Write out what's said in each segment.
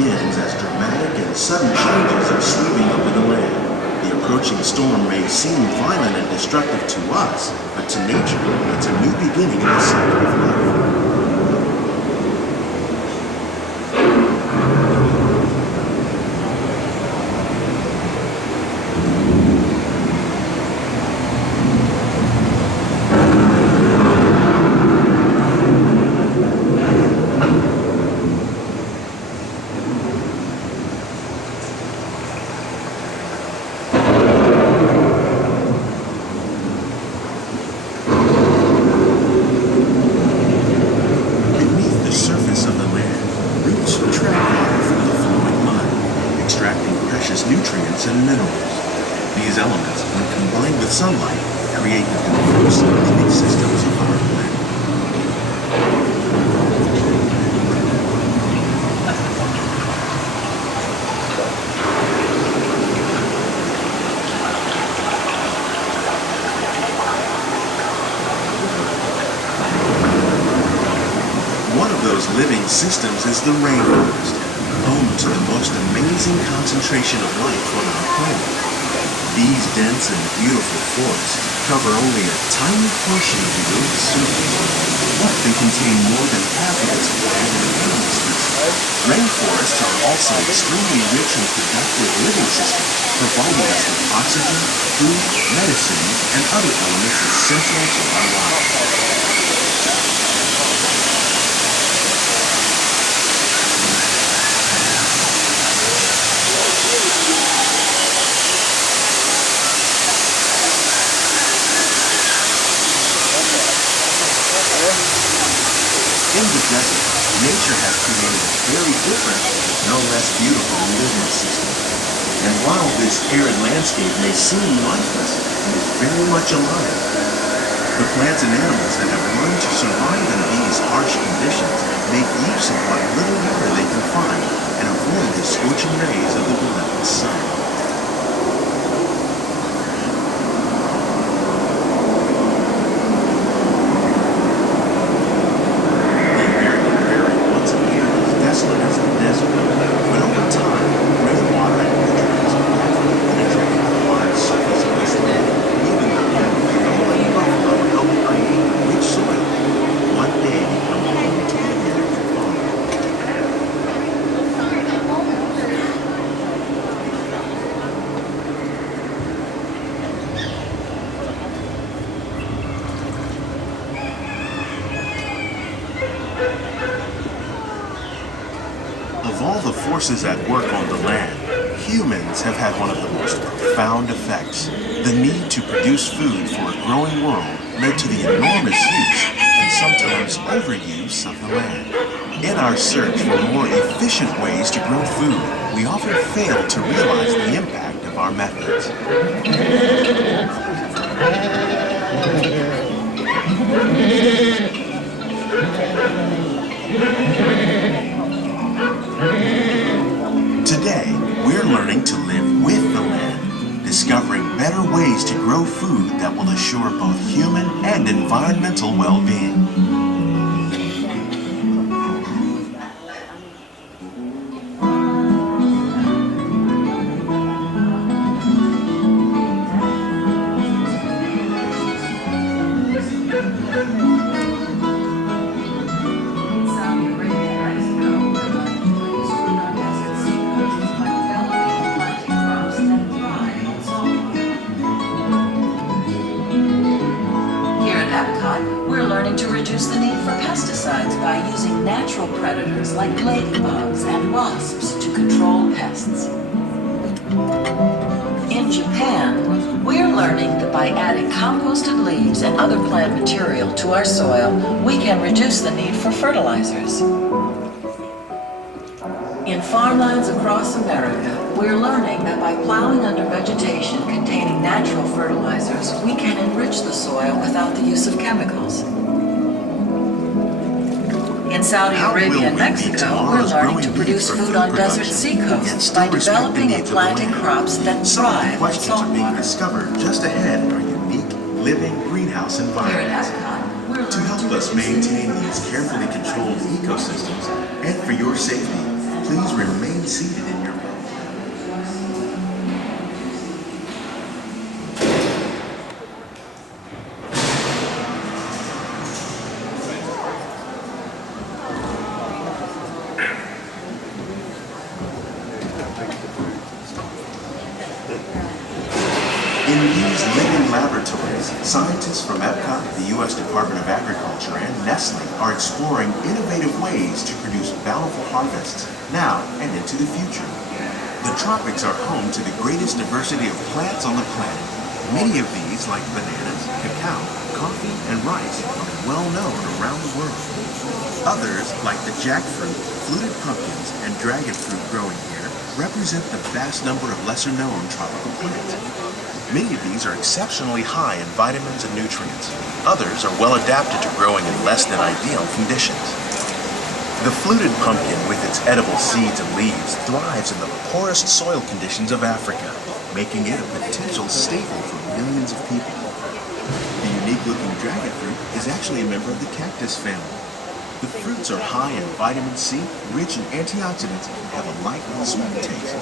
begins as dramatic and sudden changes are sweeping over the land. The approaching storm may seem violent and destructive to us, but to nature, it's a new beginning in the cycle of life. Nutrients and minerals. These elements, when combined with sunlight, create the diverse living systems of our planet. One of those living systems is the rainforest, home to the most amazing concentration of life on our planet. These dense and beautiful forests cover only a tiny portion of the Earth's surface, but they contain more than half of its plant and animal species. Rainforests are also extremely rich and productive living systems, providing us with oxygen, food, medicine, and other elements essential to our lives. In the desert, nature has created a very different, no less beautiful living system. And while this arid landscape may seem lifeless, it is very much alive. The plants and animals that have learned to survive in these harsh conditions make use of what little water they can find and avoid the scorching rays of the beloved sun. Of all the forces at work on the land, humans have had one of the most profound effects. The need to produce food for a growing world led to the enormous use and sometimes overuse of the land. In our search for more efficient ways to grow food, we often fail to realize the impact of our methods. Today, we're learning to live with the land, discovering better ways to grow food that will assure both human and environmental well-being. We're learning to reduce the need for pesticides by using natural predators like ladybugs and wasps to control pests. In Japan, we're learning that by adding composted leaves and other plant material to our soil, we can reduce the need for fertilizers. In farmlands across America, we're learning that by plowing under vegetation containing natural fertilizers, we can enrich the soil without the use of chemicals. In Saudi Arabia and Mexico, we're learning to produce food on desert seacoasts by developing and planting crops that thrive in questions salt are being water. discovered just ahead in our unique living greenhouse Here at environments. Epcot, we're To learning help us maintain these carefully controlled ecosystems and for your safety, please remain seated in your boat. In these living laboratories, scientists from Epcot, the U.S. Department of Agriculture, and Nestle are exploring innovative ways to produce bountiful harvests now and into the future. The tropics are home to the greatest diversity of plants on the planet. Many of these, like bananas, cacao, coffee, and rice, are well known around the world. Others, like the jackfruit, fluted pumpkins, and dragon fruit growing here, represent the vast number of lesser-known tropical plants. Many of these are exceptionally high in vitamins and nutrients. Others are well adapted to growing in less than ideal conditions. The fluted pumpkin, with its edible seeds and leaves, thrives in the poorest soil conditions of Africa, making it a potential staple for millions of people. The unique-looking dragon fruit is actually a member of the cactus family. The fruits are high in vitamin C, rich in antioxidants, and have a light and sweet taste.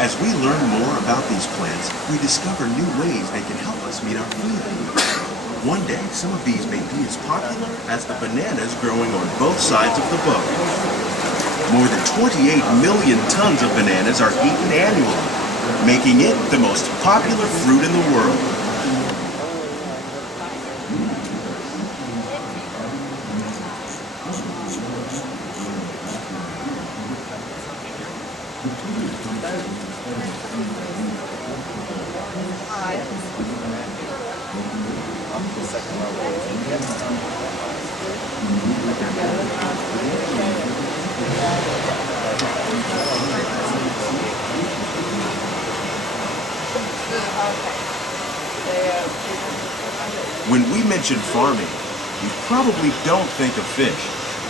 As we learn more about these plants, we discover new ways they can help us meet our food needs. One day, some of these may be as popular as the bananas growing on both sides of the boat. More than 28 million tons of bananas are eaten annually, making it the most popular fruit in the world. When we mention farming, you probably don't think of fish,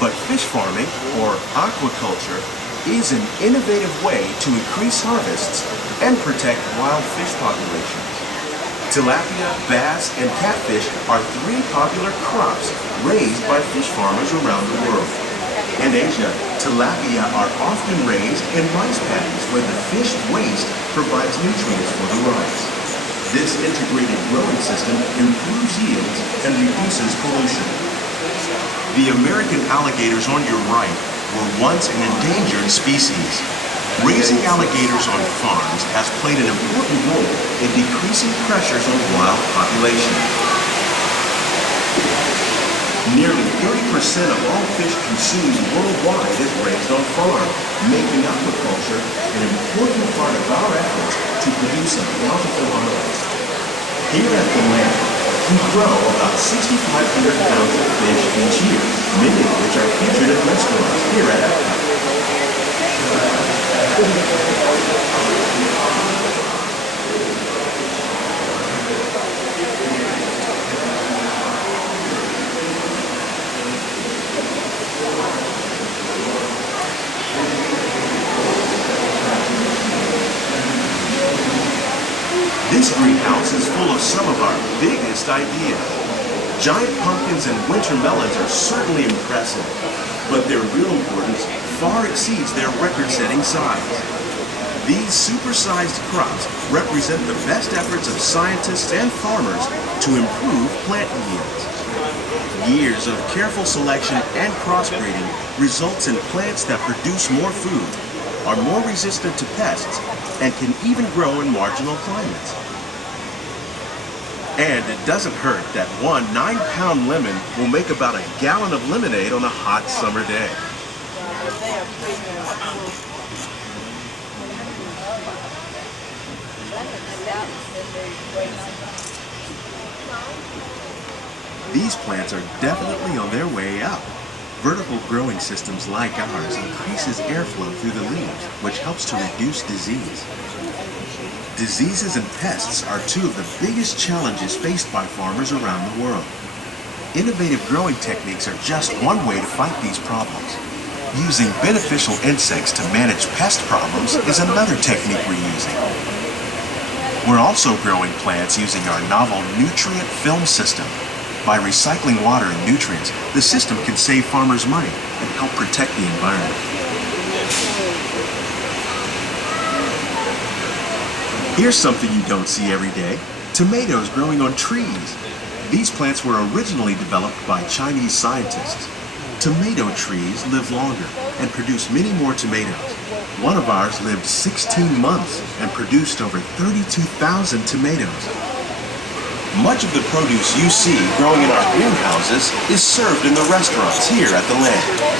but fish farming, or aquaculture, is an innovative way to increase harvests and protect wild fish populations. Tilapia, bass, and catfish are three popular crops raised by fish farmers around the world. In Asia, tilapia are often raised in rice paddies where the fish waste provides nutrients for the rice. This integrated growing system improves yields and reduces pollution. The American alligators on your right were once an endangered species. Raising alligators on farms has played an important role in decreasing pressures on wild populations. Nearly 30% of all fish consumed worldwide is raised on farms, making aquaculture an important part of our efforts to produce a bountiful harvest. Here at the land, we grow about 6,500 pounds of fish each year, many of which are featured at restaurants here at Epcot. This greenhouse is full of some of our biggest ideas. Giant pumpkins and winter melons are certainly impressive, but their real importance far exceeds their record-setting size. These supersized crops represent the best efforts of scientists and farmers to improve plant yields. Years of careful selection and crossbreeding results in plants that produce more food, are more resistant to pests, and can even grow in marginal climates. And it doesn't hurt that one 9-pound lemon will make about a gallon of lemonade on a hot summer day. These plants are definitely on their way up. Vertical growing systems like ours increases airflow through the leaves, which helps to reduce disease. Diseases and pests are two of the biggest challenges faced by farmers around the world. Innovative growing techniques are just one way to fight these problems. Using beneficial insects to manage pest problems is another technique we're using. We're also growing plants using our novel nutrient film system. By recycling water and nutrients, the system can save farmers money and help protect the environment. Here's something you don't see every day: tomatoes growing on trees. These plants were originally developed by Chinese scientists. Tomato trees live longer and produce many more tomatoes. One of ours lived 16 months and produced over 32,000 tomatoes. Much of the produce you see growing in our greenhouses is served in the restaurants here at the land.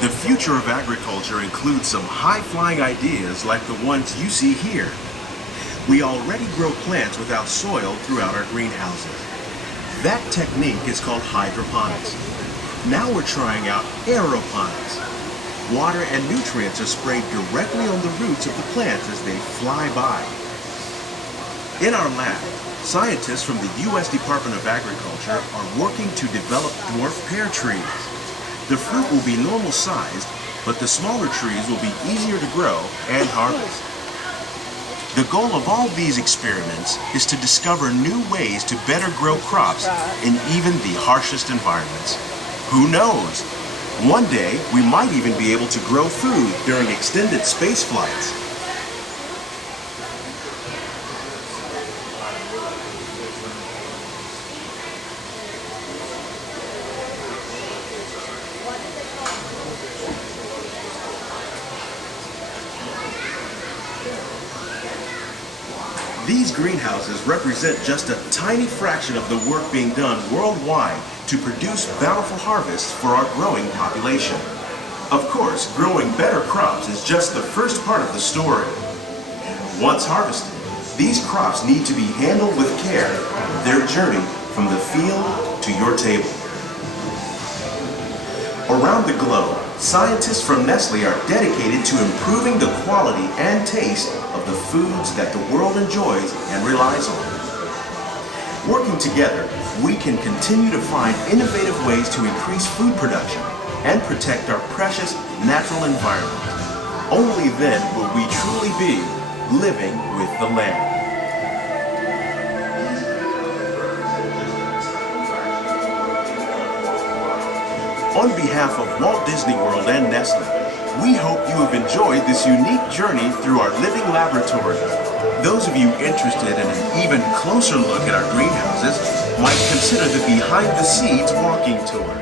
The future of agriculture includes some high-flying ideas like the ones you see here. We already grow plants without soil throughout our greenhouses. That technique is called hydroponics. Now we're trying out aeroponics. Water and nutrients are sprayed directly on the roots of the plants as they fly by. In our lab, scientists from the U.S. Department of Agriculture are working to develop dwarf pear trees. The fruit will be normal sized, but the smaller trees will be easier to grow and harvest. The goal of all these experiments is to discover new ways to better grow crops in even the harshest environments. Who knows? One day, we might even be able to grow food during extended space flights. These greenhouses represent just a tiny fraction of the work being done worldwide to produce bountiful harvests for our growing population. Of course, growing better crops is just the first part of the story. Once harvested, these crops need to be handled with care, their journey from the field to your table. Around the globe, scientists from Nestle are dedicated to improving the quality and taste of the foods that the world enjoys and relies on. Working together, we can continue to find innovative ways to increase food production and protect our precious natural environment. Only then will we truly be living with the land. On behalf of Walt Disney World and Nestle, we hope you have enjoyed this unique journey through our living laboratory. Those of you interested in an even closer look at our greenhouses might consider the Behind the Seeds walking tour.